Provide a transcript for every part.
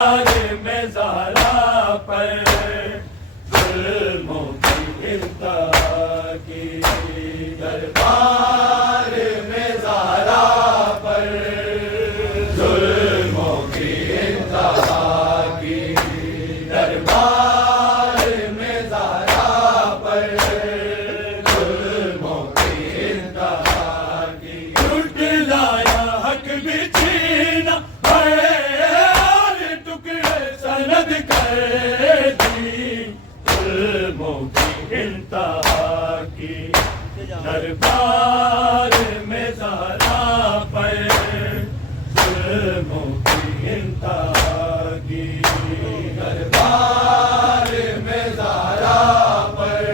میں زہرا پر ظلموں کی انتہا کی، دربار میں زہرا پر ظلموں کی انتہا کی، دربار میں زہرا پر ظلموں کی انتہا کی، جھٹلایا حق بھی چھینا سند کر دی ظلموں کی انتہا کی، دربار میں زہرا پر ظلموں کی انتہا کی، دربار میں زہرا پر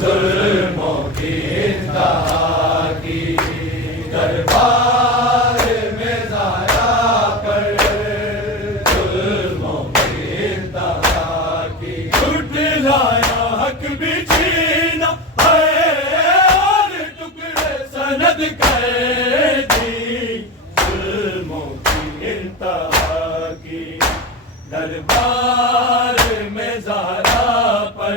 ظلموں کی انتہا کی، دربار میں زہرا پر جھٹلایا حق بھی چھینا اور ٹکڑے سند کر دی ظلموں کی انتہا کی، دربار میں زہرا پر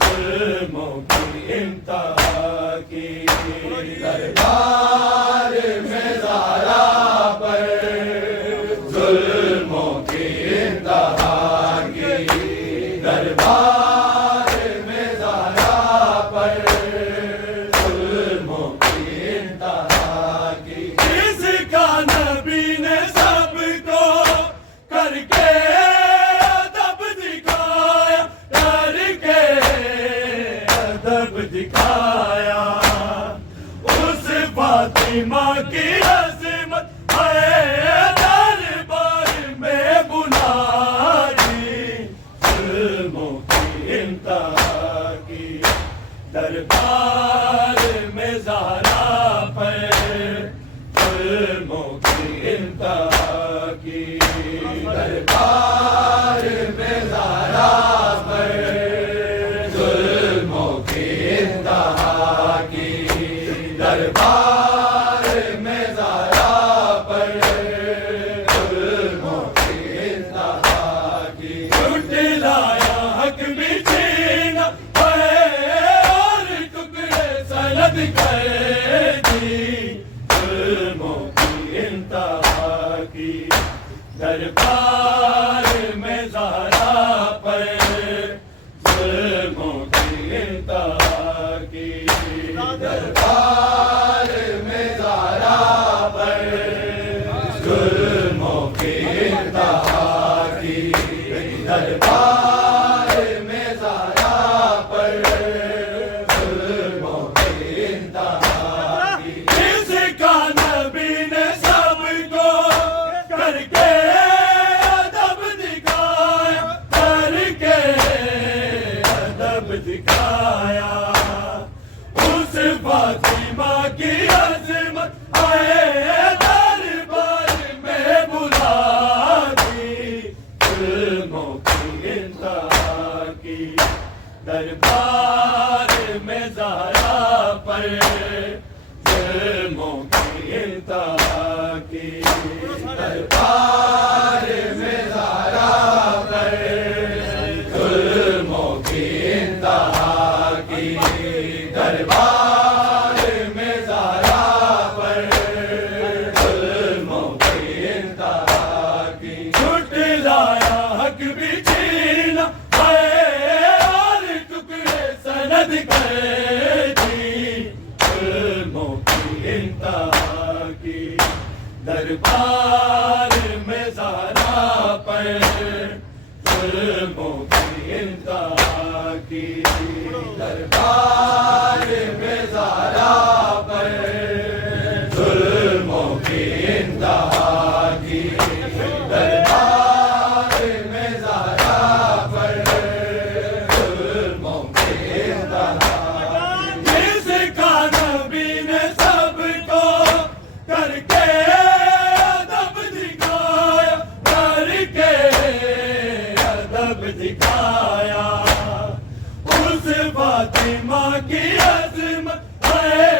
ظلموں کی انتہا کی، دربار میں زہرا پر ظلموں کی انتہا کی، دربار میں زہرا پر ظلموں کی انتہا کی، اس کا نبی نے سب کو کر کے ادب دکھایا، کر کے ادب دکھایا، اس فاطمہ کی عظمت ہے دربار میں بلا دی ظلموں کی انتہا کی، دربار میں زہرا پر ظلموں کی انتہا کی، دربار میں زہرا پر ظلموں کی انتہا کی، دربار میں زہرا پر ظلموں کی انتہا کی، جھٹلایا حق بھی چھینا اور ٹکڑے سند کر دی ظلموں کی انتہا کی، دربار میں زہرا پر ظلموں کی انتہا کی، دربار میں زہرا پر ظلموں کی انتہا کی، دربار میں زہرا پر ظلموں کی انتہا کی، اس کا نبی نے سب کو کر کے ادب دکھایا، کر کے ادب دکھایا، اس فاطمہ کی عظمت ہے دربار میں بلا دی ظلموں کی انتہا کی، دربار میں زہرا پر ظلموں کی انتہا کی، دربار میں زہرا پر ظلموں کی انتہا کی، دربار میں زہرا پر ظلموں کی انتہا کی، جھٹلایا حق بھی چھینا اور ٹکڑے سند کر دی ظلموں کی انتہا کی، دربار میں زہرا پر ظلموں کی انتہا کی، دربار میں زہرا پر ظلموں کی انتہا کی، دربار میں زہرا پر ظلموں کی انتہا کی، جس کا نبی نے سب کو کر کے ادب دکھایا، کر کے ادب دکھایا، اس فاطمہ کی عظمت ہے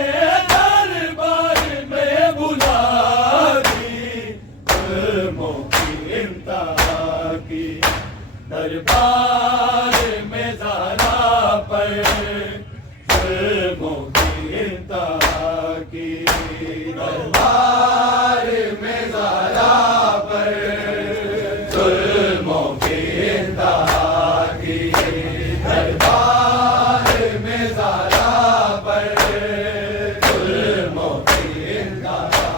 دربار میں زہرا پر ظلموں کی انتہا کی دربار میں زہرا پر ظلموں کی انتہا کی دربار میں زہرا پر ظلموں کی انتہا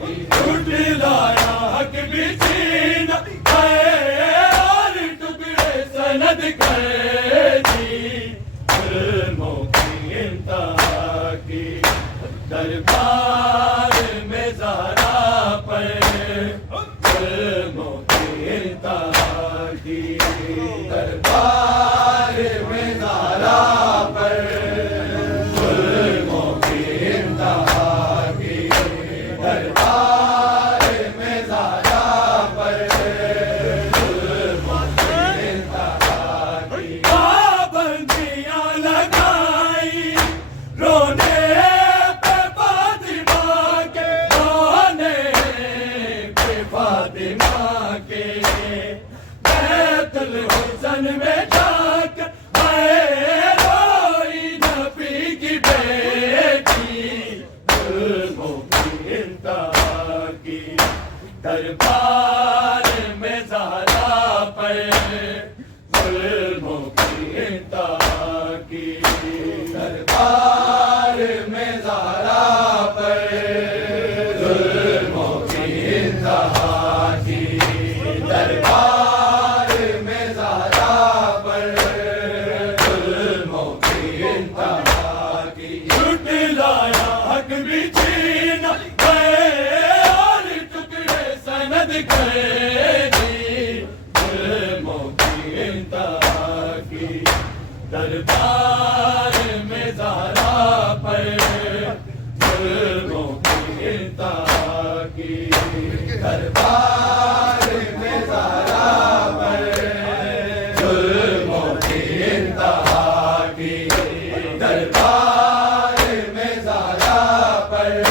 کی جھٹلایا حق بھی سینہ اور ٹکڑے سند کر دی ظلموں کی انتہا کی دربار میں زہرا پر ظلموں کی انتہا کی دربار میں زہرا پر ظلموں کی انتہا کی دربار میں زہرا پر ظلموں کی انتہا کی پابندیاں لگائی رونے پہ فاطمہ کے رونے پہ فاطمہ کے بیت الحسن میں جا کر اے روئی نبی کی بیٹی ظلموں کی انتہا کی دربار میں زہرا پر ظلموں کی انتہا کی دربار میں زہرا پر ظلموں کی انتہا کی دربار میں زہرا پر ظلموں کی انتہا کی جھٹلایا حق بھی چھینا اور ٹکڑے سند کر دی ظلموں کی انتہا کی دربار میں زہرا پر ظلموں کی انتہا کی دربار میں زہرا پر ظلموں کی انتہا کی دربار میں زہرا پر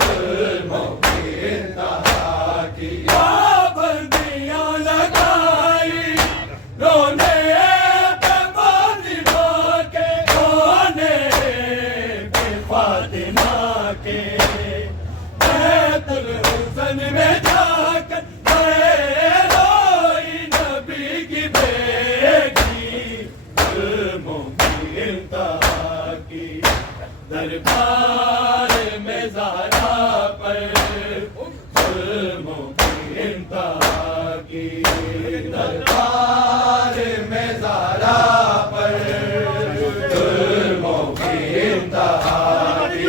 ظلموں کی انتہا کی پابندیاں لگائی رونے پہ فاطمہ کے رونے پہ فاطمہ کے بیت الحسن میں جا کر اے روئی نبی کی بیٹی ظلموں کی انتہا کی دربار میں زہرا پر ظلموں کی انتہا کی دربار میں زہرا پر ظلموں کی انتہا کی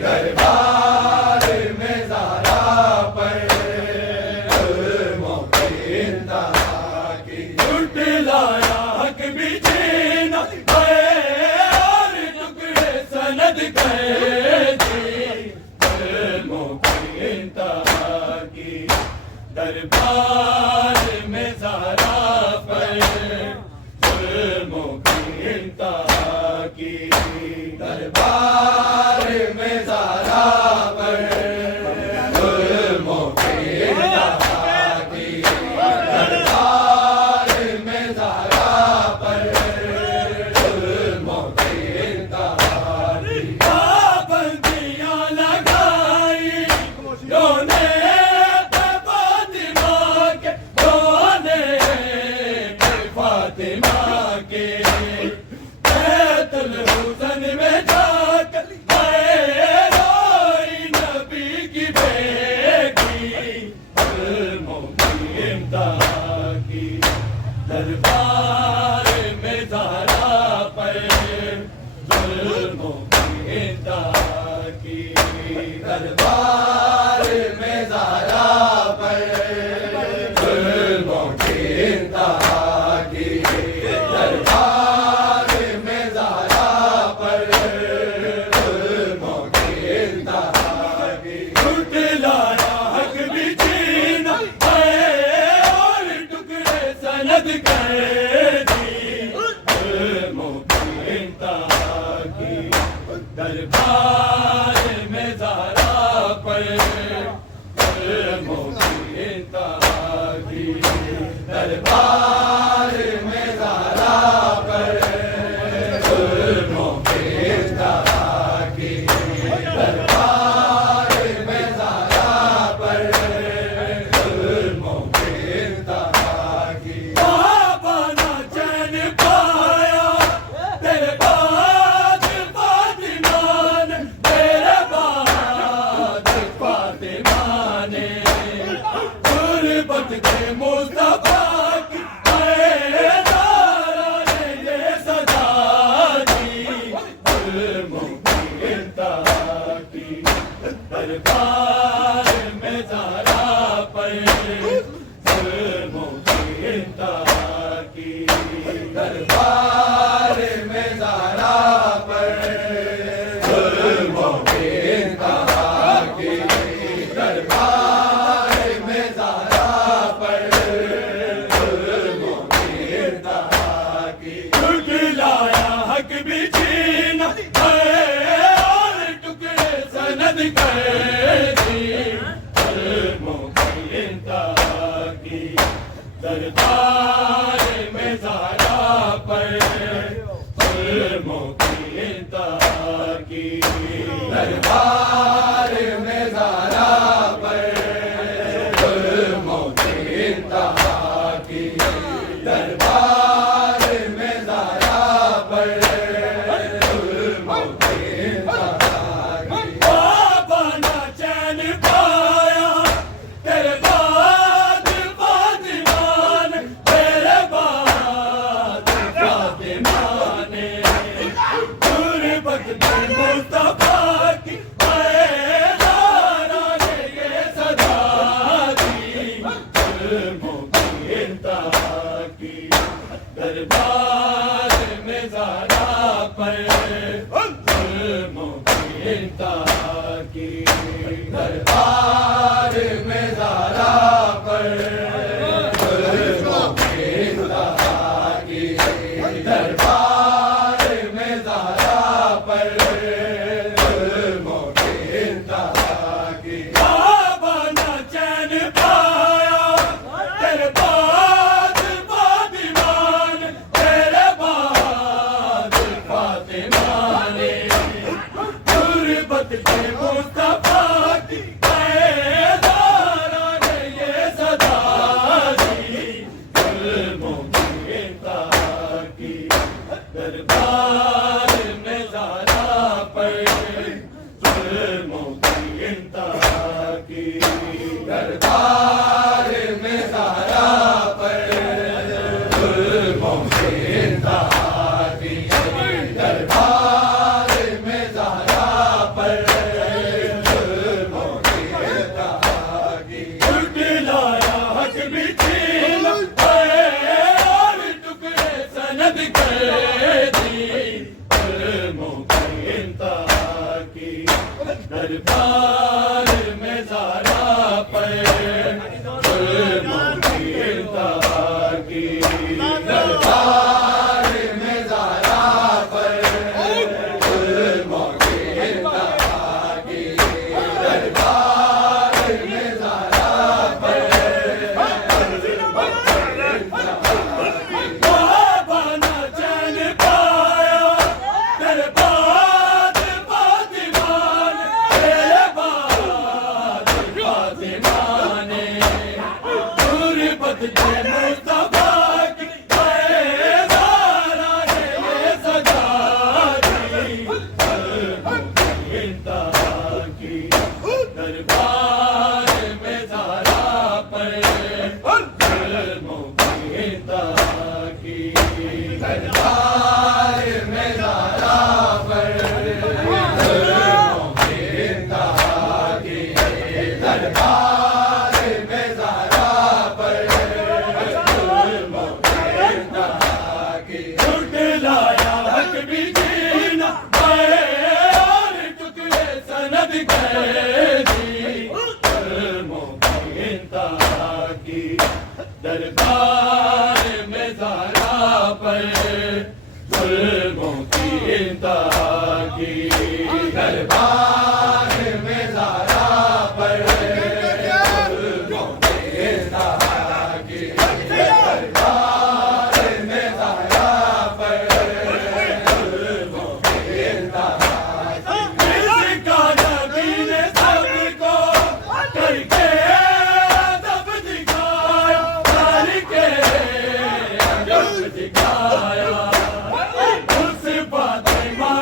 دربار میں زہرا پر ظلموں کی انتہا کی جھٹلایا حق بھی چھینا اور ٹکڑے سند کر دی ظلموں کی انتہا کی دربار میں زہرا پر ظلموں کی انتہا کی دربار میں زہرا پر ظلموں کی انتہا کی دربار میں زہرا پر ظلموں کی انتہا کی پابندیاں لگائی رونے پہ فاطمہ کے رونے پہ فاطمہ کے بیت الحسن میں جا کر اے روئی نبی کی بیٹی ظلموں کی انتہا کی دربار میں زہرا پر ظلموں کی انتہا کی دربار میں زہرا پر ظلموں کی انتہا کی دربار میں زہرا پر ظلموں کی انتہا کی جھٹلایا حق بھی چھینا اور ٹکڑے سند کر دی ظلموں کی انتہا کی دربار میں زہرا پر ظلموں کی انتہا کی دربار محبت کے مصطفیٰ کی اے زہرا نے یہ سزا دی ظلموں کی انتہا کی دربار میں زہرا پر ظلموں کی انتہا کی دربار میں زہرا پر ظلموں کی انتہا کی دربار میں زہرا پر ظلموں کی انتہا کی جھٹلایا حق بھی چھینا اور ٹکڑے سند کر دی ظلموں کی انتہا کی دربار میں زہرا پر ظلموں کی انتہا کی دربار میں زہرا پر ظلموں کی انتہا کی دربار میں زہرا پر ظلموں کی انتہا کی بابا نہ چین پایا تیرے بعد فاطمہ نے تیرے بعد فاطمہ نے غربت کے مصطفیٰ کی اے زہرا نے یہ سزا دی ظلموں کی انتہا کی دربار میں زہرا پر ظلموں کی انتہا کی دربار میں زہرا پر ظلموں کی انتہا کی دربار میں زہرا پر ظلموں کی انتہا کی بابا نہ چین پایا تیرے بعد فاطمہ نے تیرے بعد فاطمہ نے غربت کے مصطفیٰ کی اے زہرا نے یہ سزا دی ظلموں کی انتہا کی دربار میں زہرا پر ظلموں کی انتہا کی دربار میں زہرا پر ظلموں کی انتہا کی دربار میں زہرا پر ظلموں کی انتہا کی جھٹلایا حق بھی چھینا اور ٹکڑے سند کر دی ظلموں کی انتہا کی دربار میں زہرا پر ظلموں کی انتہا کی دربار میں زہرا پر ظلموں کی انتہا کی دربار میں زہرا پر بابا نہ چین پایا تیرے بعد فاطمہ نے تیرے بعد فاطمہ نے غربت کے مصطفیٰ کی اے زہرا نے یہ سزا دی ظلموں کی انتہا کی دربار میں زہرا پر ظلموں کی انتہا کی دربار میں زہرا پر ظلموں کی انتہا کی دربار میں زہرا پر ظلموں کی انتہا کی جھٹلایا حق بھی چھینا اور ٹکڑے سند کر دی ظلموں کی انتہا کی دربار میں زہرا پر ظلموں کی انتہا کی دربار میں زہرا پر ظلموں کی انتہا کی دربار میں زہرا پر ظلموں کی انتہا کی اس کا نبی نے سب کو کر کے ادب دکھایا کر کے ادب دکھایا اس فاطمہ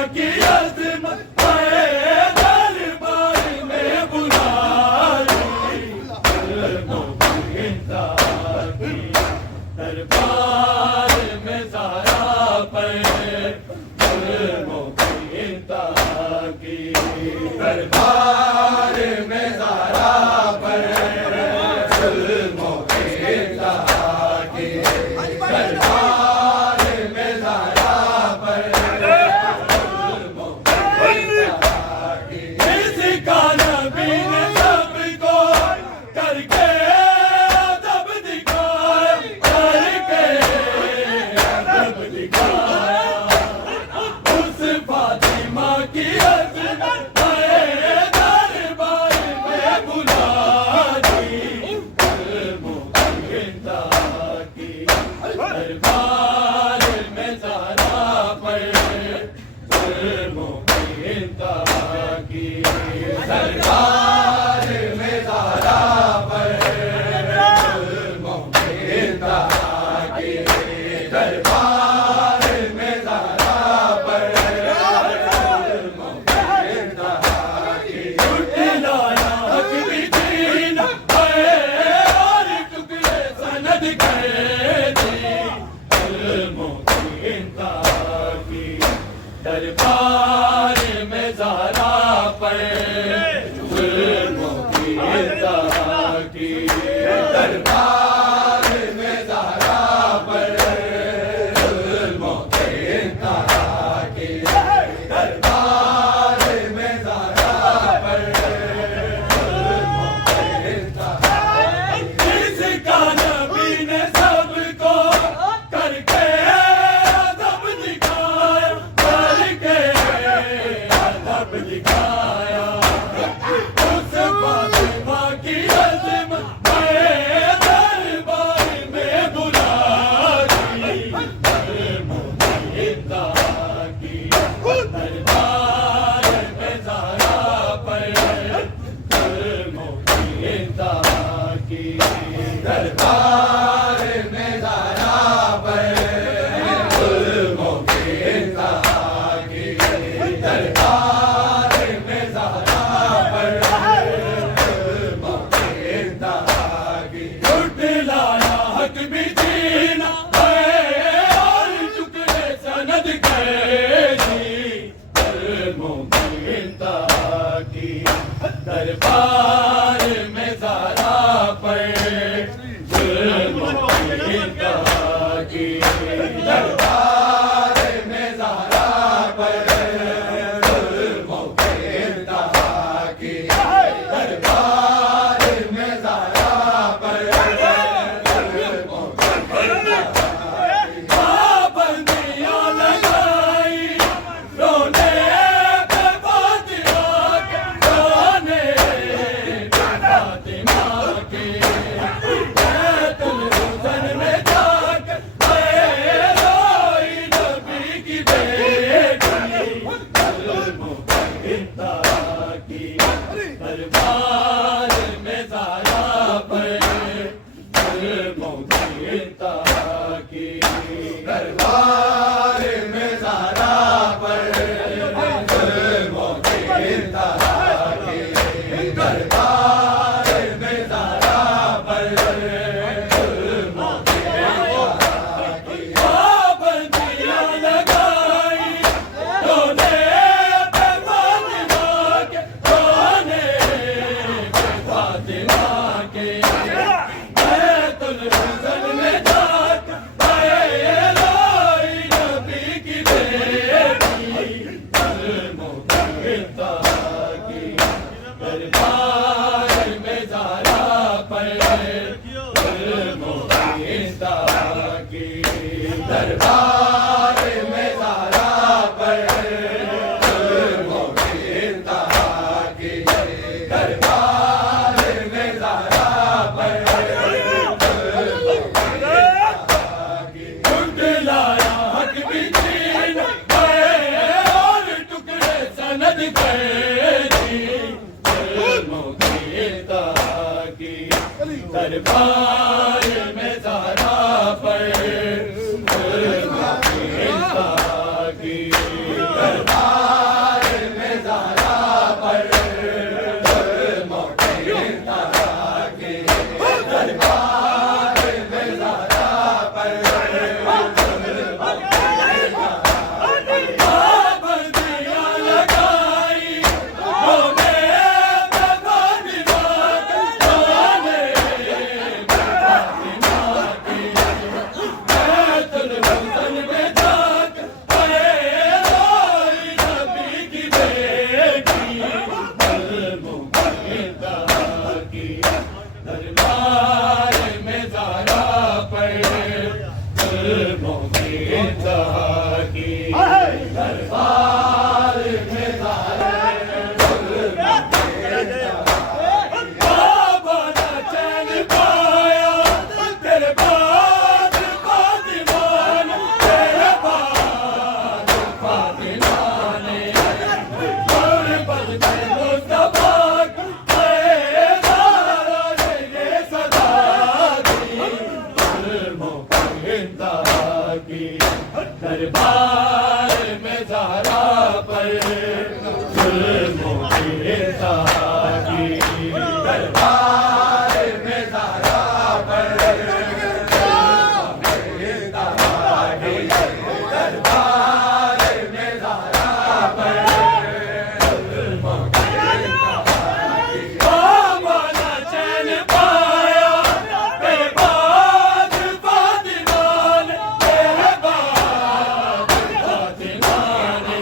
دربار میں زہرا پر ظلموں کی انتہا کی دربار میں زہرا پر ظلموں کی انتہا کی دربار میں زہرا پر ظلموں کی انتہا کی اس کا نبی نے سب کو کر کے ادب دکھایا کر کے ادب دکھایا اس فاطمہ کی عظمت دربار میں بلا دی ظلموں کی انتہا کی دربار میں زہرا پر ظلموں کی انتہا کی دربار میں زہرا پر ظلموں کی انتہا کی دربار میں زہرا پر ظلموں کی انتہا کی جھٹلایا حق بھی دین اور ٹکڑے سند کر دی ظلموں کی انتہا کی دربار میں زہرا پر ظلموں کی انتہا کی دربار میں زہرا پر ظلموں کی انتہا کی دربار میں زہرا پر ظلموں کی انتہا کی اس کا نبی نے سب کو کر کے ادب دکھایا کر کے ادب دکھایا اس فاطمہ کی عظمت دربار میں بلا دی ظلموں کی انتہا کی دربار میں زہرا پر ظلموں کی انتہا کی دربار میں زہرا پر ظلموں کی انتہا کی دربار میں زہرا پر ظلموں کی انتہا کی جھٹلایا حق بھی جینا اور ٹکڑے سند کر دی ظلموں کی انتہا کی دربار میں زہرا پر ظلموں کی انتہا کی دربار میں زہرا پر ظلموں کی انتہا کی دربار میں زہرا پر ظلموں کی انتہا کی پابندیاں لگائی رونے پہ فاطمہ کے رونے پہ فاطمہ کے بیت الحسن میں جا کے روئی نبی کی بیٹی ظلموں کی انتہا کی دربار میں زہرا پر ظلموں کی انتہا کی دربار میں زہرا پر ظلموں کی انتہا کی دربار میں زہرا پر ظلموں کی انتہا کی پابندیاں لگائی رونے پہ فاطمہ کے رونے پہ فاطمہ کے بیت الحسن میں جا کے روئی نبی کی بیٹی ظلموں کی انتہا کی دربار میں زہرا پر ظلموں کی انتہا کی دربار میں زہرا پر ظلموں کی انتہا کی دربار میں زہرا پر ظلموں کی انتہا کی جھٹلایا حق بھی جینا اور ٹکڑے سند کر دی ظلموں کی انتہا کی دربار میں زہرا پر ظلموں کی انتہا کی دربار میں زہرا پر ظلموں کی انتہا کی دربار میں زہرا پر دربار میں زہرا پر ظلموں کی انتہا کی دربار میں زہرا بابا نہ چین پایا تیرے بعد فاطمہ نے تیرے بعد فاطمہ نے غربت میں مصطفیٰ کی دربار میں زہرا پر ظلموں کی انتہا کی دربار میں زہرا پر ظلموں کی انتہا کی دربار میں زہرا پر ظلموں کی انتہا کی بابا نہ چین پایا تیرے بعد فاطمہ نے تیرے بعد فاطمہ نے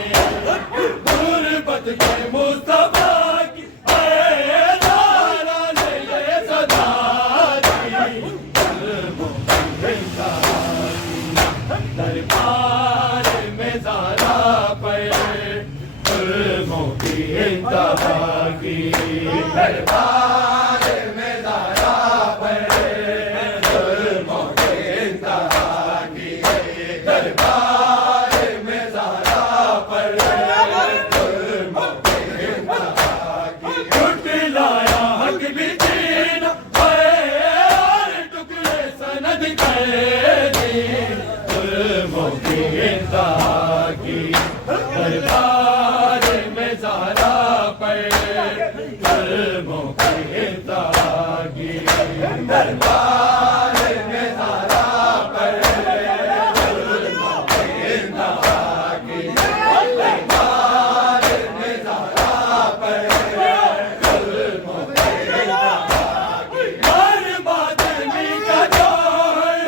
غربت کے مصطفیٰ کی اے زہرا نے یہ صدا دی ظلموں کی انتہا کی دربار میں زہرا پر ظلموں کی انتہا کی دربار میں زہرا پر ظلموں کی انتہا کی دربار میں زہرا پر ظلموں کی انتہا کی جھٹلایا حق بھی جینا اور ٹکڑے سند کر دی ظلموں کی انتہا کی دربار میں زہرا پر ظلموں کی انتہا کی دربار میں زہرا پر ظلموں کی انتہا کی دربار میں زہرا پر ظلموں کی انتہا کی ہر ماتمی کا جوہر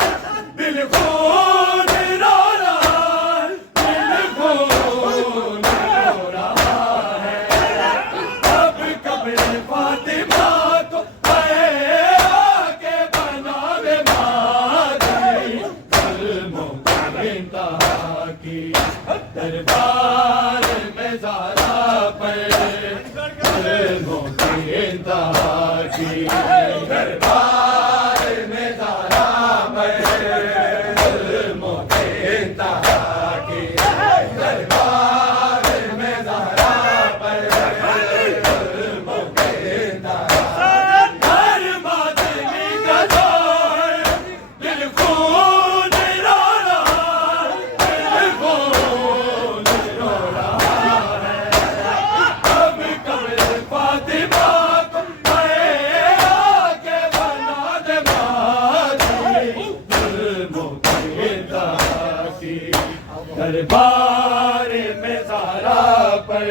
دل خون رو رہا ہے دل خون رو رہا ہے اب قبر فاطمہ کو اے آکے بنا دے مادری ظلموں کی انتہا کی دربار میں زہرا پر ظلموں کی انتہا کی دربار میں زہرا پر ظلموں کی انتہا کی دربار میں زہرا پر ظلموں کی انتہا ہر ماتمی کا جوہر دل خون رو رہا ہے دل خون رو رہا ہے اب قبر فاطمہ کو اے آکے بنا دے مادری ظلموں کی انتہا کی دربار میں زہرا پر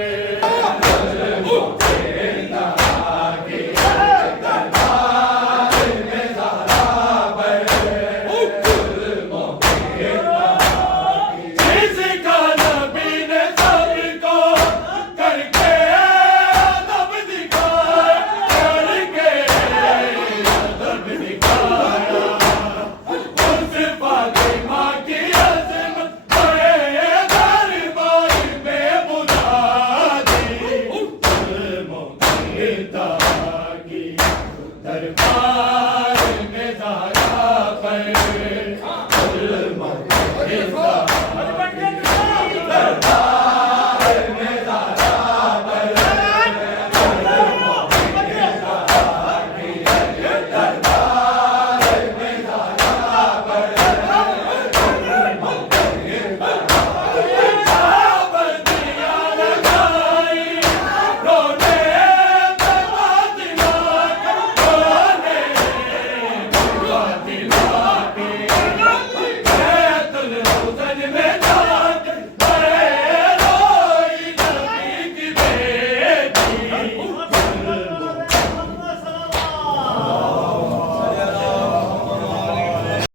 ظلموں کی انتہا کی دربار میں زہرا پر ظلموں کی انتہا کی جس کا نبی نے سب کو کر کے ادب دکھایا کر کے ادب دکھایا اس فاطمہ کی عظمت بڑے دربار میں بلا دی ظلموں کی انتہا کی دربار